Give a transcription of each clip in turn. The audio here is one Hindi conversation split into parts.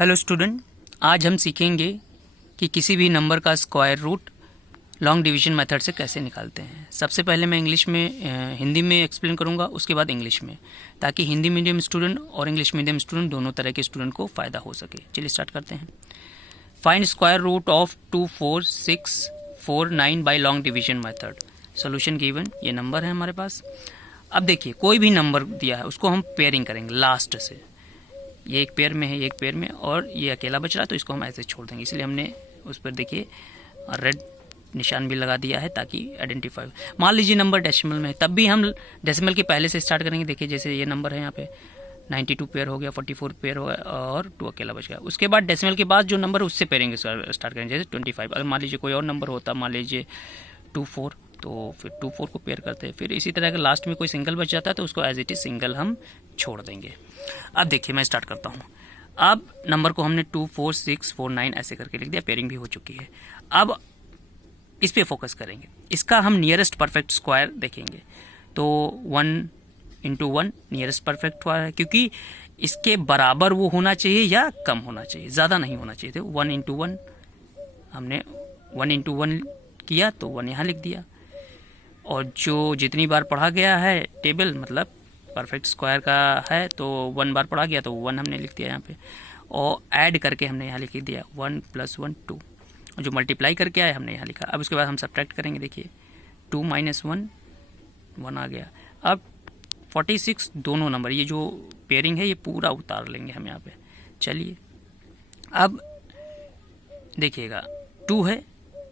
हेलो स्टूडेंट, आज हम सीखेंगे कि किसी भी नंबर का square root long division method से कैसे निकालते हैं। सबसे पहले मैं हिंदी में एक्सप्लेन करूंगा, उसके बाद इंग्लिश में, ताकि हिंदी मीडियम स्टूडेंट और इंग्लिश मीडियम स्टूडेंट दोनों तरह के स्टूडेंट को फ़ायदा हो सके। चलिए स्टार्ट करते हैं। Find square root of 2, 4, 6, 4, 9 by long division method. Solution given, ये नंबर है हमारे पास। अब देखिए, कोई भी नंबर दिया है उसको हम पेयरिंग करेंगे लास्ट से। ये एक पेयर में है, ये एक पेयर में, और ये अकेला बच रहा है तो इसको हम ऐसे छोड़ देंगे। इसलिए हमने उस पर देखिए रेड निशान भी लगा दिया है ताकि आइडेंटिफाई। मान लीजिए नंबर डेसिमल में है, तब भी हम डेसिमल के पहले से स्टार्ट करेंगे। देखिए जैसे ये नंबर है यहाँ पे 92 पेयर हो गया, 44 पेयर हो गया और 2 अकेला बच गया। उसके बाद डेसिमल के बाद जो नंबर उससे पेयरिंग स्टार्ट करेंगे। जैसे 25, अगर मान लीजिए कोई और नंबर होता, मान लीजिए 24, तो फिर 24 को पेयर करते हैं। फिर इसी तरह अगर लास्ट में कोई सिंगल बच जाता है तो उसको एज इट इज सिंगल हम छोड़ देंगे। अब देखिए मैं स्टार्ट करता हूँ। अब नंबर को हमने 2, 4, 6, 4, 9 ऐसे करके लिख दिया, पेयरिंग भी हो चुकी है। अब इस पे फोकस करेंगे, इसका हम नियरेस्ट परफेक्ट स्क्वायर देखेंगे। तो 1 इंटू 1 नियरेस्ट परफेक्ट स्क्वायर है, क्योंकि इसके बराबर वो होना चाहिए या कम होना चाहिए, ज़्यादा नहीं होना चाहिए। तो 1 इंटू 1 हमने 1 इंटू 1 किया तो 1 यहाँ लिख दिया। और जो जितनी बार पढ़ा गया है टेबल, मतलब परफेक्ट स्क्वायर का है, तो 1 बार पढ़ा गया तो 1 हमने लिख दिया यहाँ पे, और ऐड करके हमने यहाँ लिख दिया 1 + 1 2, और जो मल्टीप्लाई करके आए हमने यहाँ लिखा। अब उसके बाद हम सब्ट्रैक्ट करेंगे। देखिए 2 - 1 1 आ गया। अब 46 दोनों नंबर, ये जो पेयरिंग है ये पूरा उतार लेंगे हम यहाँ पे। चलिए अब देखिएगा 2 है।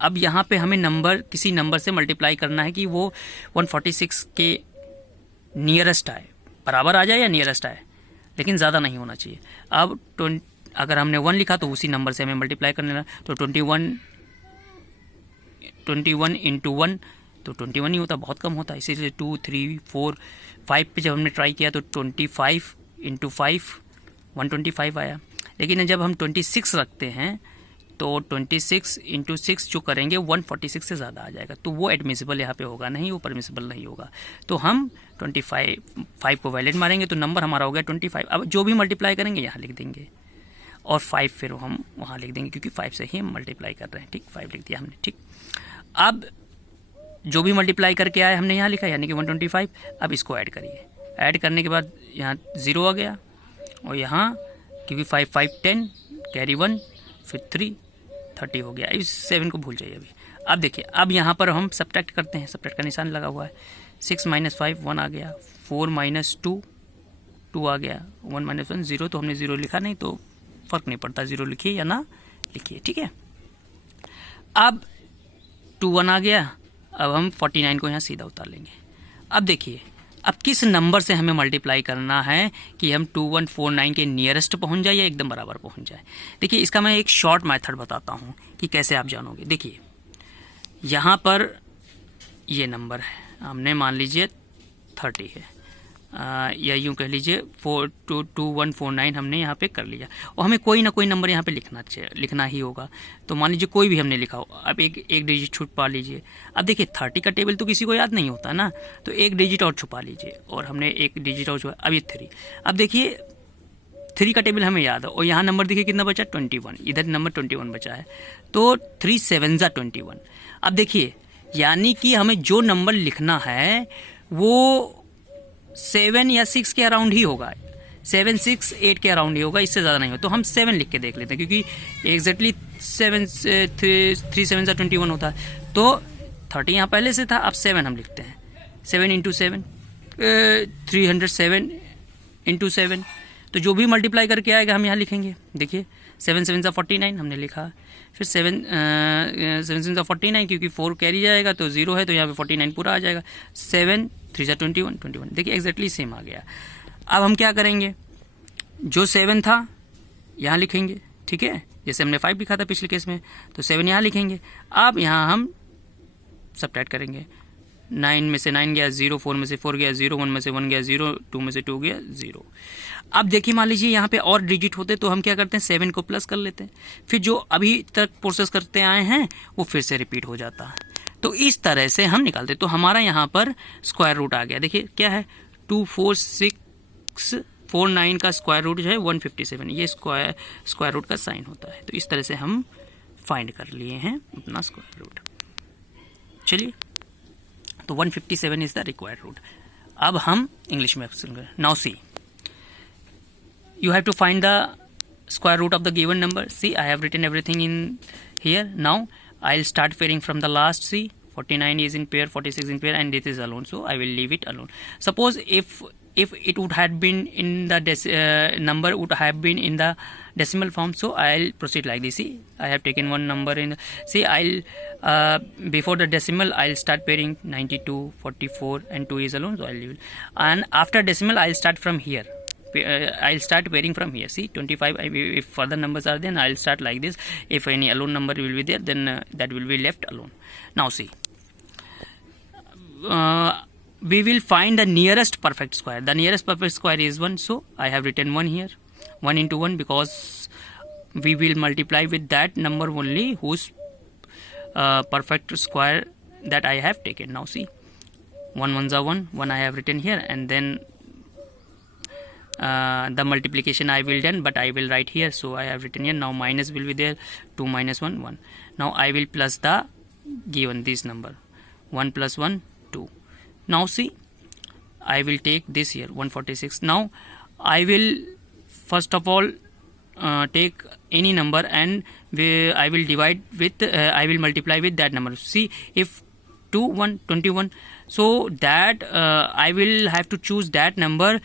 अब यहाँ पे हमें नंबर किसी नंबर से मल्टीप्लाई करना है कि वो 146 के नियरेस्ट आए, बराबर आ जाए या नियरेस्ट आए, लेकिन ज़्यादा नहीं होना चाहिए। अब अगर हमने 1 लिखा तो उसी नंबर से हमें मल्टीप्लाई करना है। तो 21 इंटू 1 तो 21 ही होता, बहुत कम होता है। इसीलिए 2, 3, 4, 5 पे जब हमने ट्राई किया तो 25 इंटू 5 125 आया। लेकिन जब हम 26 रखते हैं तो 26 इंटू 6 जो करेंगे 146 से ज़्यादा आ जाएगा, तो वो एडमिसिबल यहाँ पे होगा नहीं, वो परमिसिबल नहीं होगा। तो हम 25 को वैलिड मारेंगे तो नंबर हमारा हो गया 25। अब जो भी मल्टीप्लाई करेंगे यहाँ लिख देंगे, और 5 फिर हम वहाँ लिख देंगे, क्योंकि 5 से ही हम मल्टीप्लाई कर रहे हैं। ठीक, 5 लिख दिया हमने। ठीक, अब जो भी मल्टीप्लाई करके आए हमने यहाँ लिखा, यानी कि 125। अब इसको ऐड करिए, ऐड करने के बाद यहाँ 0 आ गया, और यहाँ क्योंकि 5 5 10 कैरी 1 फिर 3 30 हो गया। इस 7 को भूल जाइए अभी। अब देखिए, अब यहाँ पर हम सब्ट्रैक्ट करते हैं, सब्ट्रैक्ट का निशान लगा हुआ है। 6 - 5 1 आ गया, 4 - 2 2 आ गया, 1 - 1 0। तो हमने 0 लिखा नहीं तो फर्क नहीं पड़ता, 0 लिखिए या ना लिखिए। ठीक है, अब 2 1 आ गया। अब हम 49 को यहाँ सीधा उतार लेंगे। अब देखिए, अब किस नंबर से हमें मल्टीप्लाई करना है कि हम 2149 के नियरेस्ट पहुंच जाए या एकदम बराबर पहुंच जाए। देखिए, इसका मैं एक शॉर्ट मेथड बताता हूं कि कैसे आप जानोगे। देखिए यहाँ पर ये नंबर है, हमने मान लीजिए 30 है, या यूँ कह लीजिए 2149 हमने यहाँ पे कर लिया, और हमें कोई ना कोई नंबर यहाँ पे लिखना ही होगा। तो मान लीजिए कोई भी हमने लिखा हो। अब एक डिजिट छुपा लीजिए। अब देखिए 30 का टेबल तो किसी को याद नहीं होता ना, तो एक डिजिट और छुपा लीजिए, और हमने एक डिजिट और छुपा। अब ये 3। अब देखिए 3 का टेबल हमें याद है, और यहाँ नंबर देखिए कितना बचा, 21। इधर नंबर 21 बचा है, तो 3 7 = 21। अब देखिए, यानी कि हमें जो नंबर लिखना है वो 7 या 6 के अराउंड ही होगा, 7 6 8 के अराउंड ही होगा, इससे ज़्यादा नहीं होगा। तो हम 7 लिख के देख लेते हैं, क्योंकि एग्जैक्टली 3 7 = 21 होता है। तो 30 यहाँ पहले से था, अब 7 हम लिखते हैं। 7 इंटू 7 307 इंटू 7। तो जो भी मल्टीप्लाई करके आएगा हम यहाँ लिखेंगे। देखिए 7 7 = 49 हमने लिखा, फिर 7 7 = 49, क्योंकि 4 कैरी जाएगा तो 0 है, तो यहाँ पे 49 पूरा आ जाएगा। 7 3 = 21। देखिए एग्जैक्टली सेम आ गया। अब हम क्या करेंगे, जो 7 था यहाँ लिखेंगे। ठीक है, जैसे हमने 5 लिखा था पिछले केस में, तो 7 यहाँ लिखेंगे। अब यहाँ हम सब्ट्रैक्ट करेंगे। 9 में से 9 गया 0, 4 में से 4 गया 0, 1 में से 1 गया 0, 2 में से 2 गया 0। अब देखिए, मान लीजिए यहाँ पे और डिजिट होते तो हम क्या करते हैं, 7 को प्लस कर लेते हैं, फिर जो अभी तक प्रोसेस करते आए हैं वो फिर से रिपीट हो जाता है। तो इस तरह से हम निकालते। तो हमारा यहाँ पर स्क्वायर रूट आ गया। देखिए क्या है, 2 4 6 49 का स्क्वायर रूट जो है 157, ये स्क्वायर रूट का साइन होता है। तो इस तरह से हम फाइंड कर लिए हैं अपना स्क्वायर रूट। चलिए, तो 157 इज द रिक्वायर्ड रूट। अब हम इंग्लिश में करें। Now see, you have to find the square root of the given number. See, I have written everything in here. Now I'll start pairing from the last. See, 49 is in pair, 46 in pair, and this is alone, so I will leave it alone. Suppose if it would have been in the number would have been in the decimal form, so I'll proceed like this. See, I have taken one number in. See, I'll before the decimal I'll start pairing 92, 44, and 2 is alone, so I'll leave it. And after decimal I'll start from here. I'll start pairing from here. See, 25, if further numbers are there, then I'll start like this. If any alone number will be there, then that will be left alone. Now see, we will find the nearest perfect square. The nearest perfect square is 1, so I have written 1 here. 1 into 1, because we will multiply with that number only whose perfect square that I have taken. Now see, 1 ones are 1 I have written here, and then the multiplication I will done, but I will write here, so I have written here. Now minus will be there, 2 minus 1 1. Now I will plus the given this number, 1 plus 1 2. Now see, I will take this here 146. Now I will first of all take any number, and I will divide with I will multiply with that number. See, if 2 1 21, so that I will have to choose that number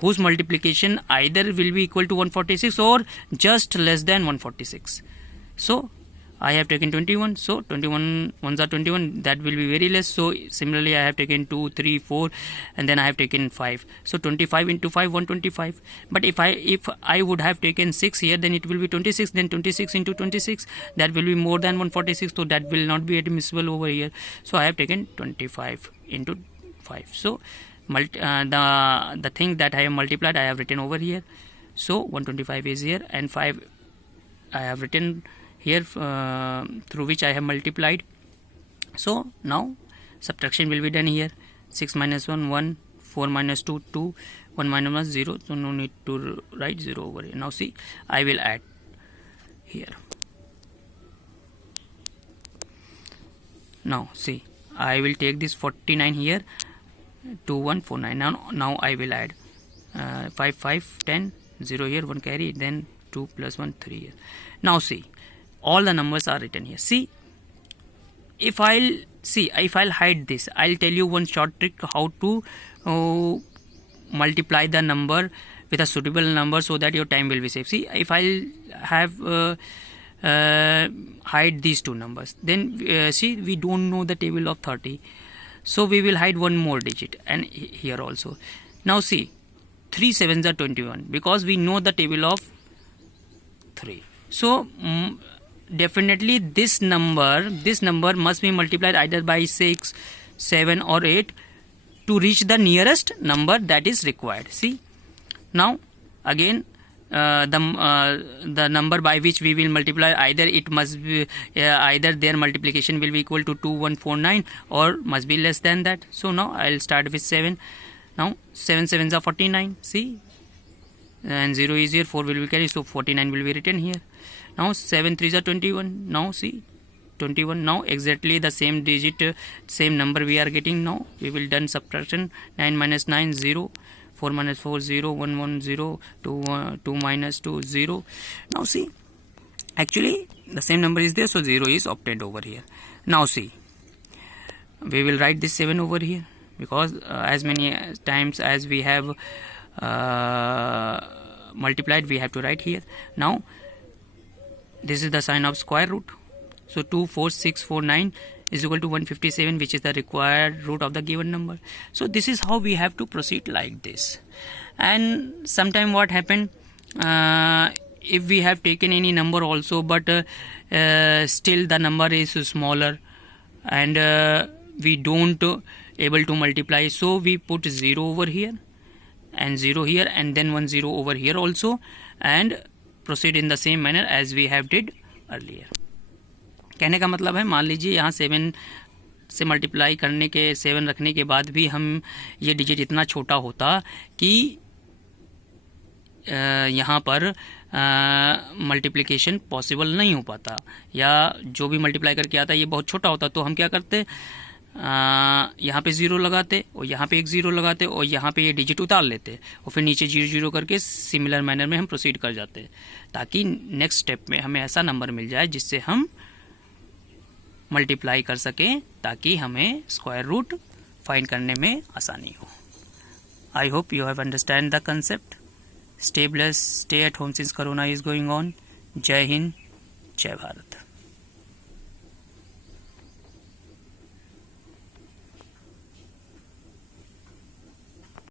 whose multiplication either will be equal to 146 or just less than 146. So I have taken 21, so 21 ones are 21, that will be very less. So similarly I have taken 2 3 4, and then I have taken 5, so 25 into 5 125. But if I would have taken 6 here, then it will be 26, then 26 into 26, that will be more than 146, so that will not be admissible over here. So I have taken 25 into 5. So the thing that I have multiplied I have written over here. So 125 is here, and 5 I have written here through which I have multiplied. So now subtraction will be done here. 6 minus 1 1, 4 minus 2 2, 1 minus 1 0, so no need to write 0 over here. Now see, I will add here. Now see, I will take this 49 here, 2149. Now I will add 5 5 10, 0 here, 1 carry, then 2 plus 1 3 here. Now see, all the numbers are written here. See, if I'll hide this, I'll tell you one short trick how to multiply the number with a suitable number so that your time will be saved. See, if I'll have hide these two numbers, then see, we don't know the table of 30, so we will hide one more digit, and here also. Now see, 3 7s are 21, because we know the table of 3. So definitely this number must be multiplied either by 6, 7 or 8 to reach the nearest number that is required. See, now again the number by which we will multiply, either it must be either their multiplication will be equal to 2149 or must be less than that. So now I'll start with 7. Now 7 7s are 49. See, and 0 is here, 4 will be carried, so 49 will be written here. Now 7 3s are 21. Now see, 21. Now exactly the same digit, same number we are getting. Now we will done subtraction. 9 minus 9 0, 4 minus 4 0, 1 1 0, 2 minus 2 0. Now see, actually the same number is there, so 0 is obtained over here. Now see, we will write this 7 over here, because as many times as we have multiplied, we have to write here. Now this is the sign of square root, so 2 4 6 4 9 is equal to 157, which is the required root of the given number. So this is how we have to proceed like this. And sometime what happened, if we have taken any number also, but still the number is smaller, and we don't able to multiply, so we put 0 over here and 0 here, and then 1 0 over here also, and proceed in the same manner as we have did earlier. कहने का मतलब है, मान लीजिए यहाँ 7 से मल्टीप्लाई करने के 7 रखने के बाद भी हम ये डिजिट इतना छोटा होता कि यहाँ पर मल्टीप्लिकेशन पॉसिबल नहीं हो पाता, या जो भी मल्टीप्लाई करके आता है ये बहुत छोटा होता, तो हम क्या करते, यहाँ पे ज़ीरो लगाते और यहाँ पे एक ज़ीरो लगाते और यहाँ पे ये डिजिट उतार लेते और फिर नीचे जीरो जीरो करके सिमिलर मैनर में हम प्रोसीड कर जाते, ताकि नेक्स्ट स्टेप में हमें ऐसा नंबर मिल जाए जिससे हम मल्टीप्लाई कर सकें, ताकि हमें स्क्वायर रूट फाइंड करने में आसानी हो। I hope you have understand the concept. Stay blessed, stay at home since Corona is going on. Jai Hind, Jai Bharat.